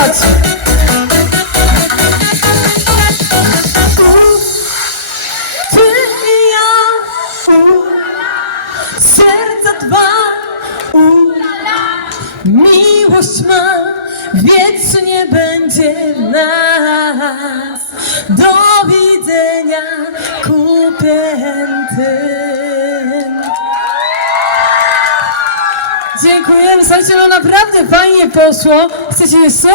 pracy. Ty i serca dwa, u, miłość ma, wiecznie będzie nas. Do widzenia, kupięty. Dziękujemy, słuchajcie, no naprawdę fajnie poszło. Chcecie jeszcze?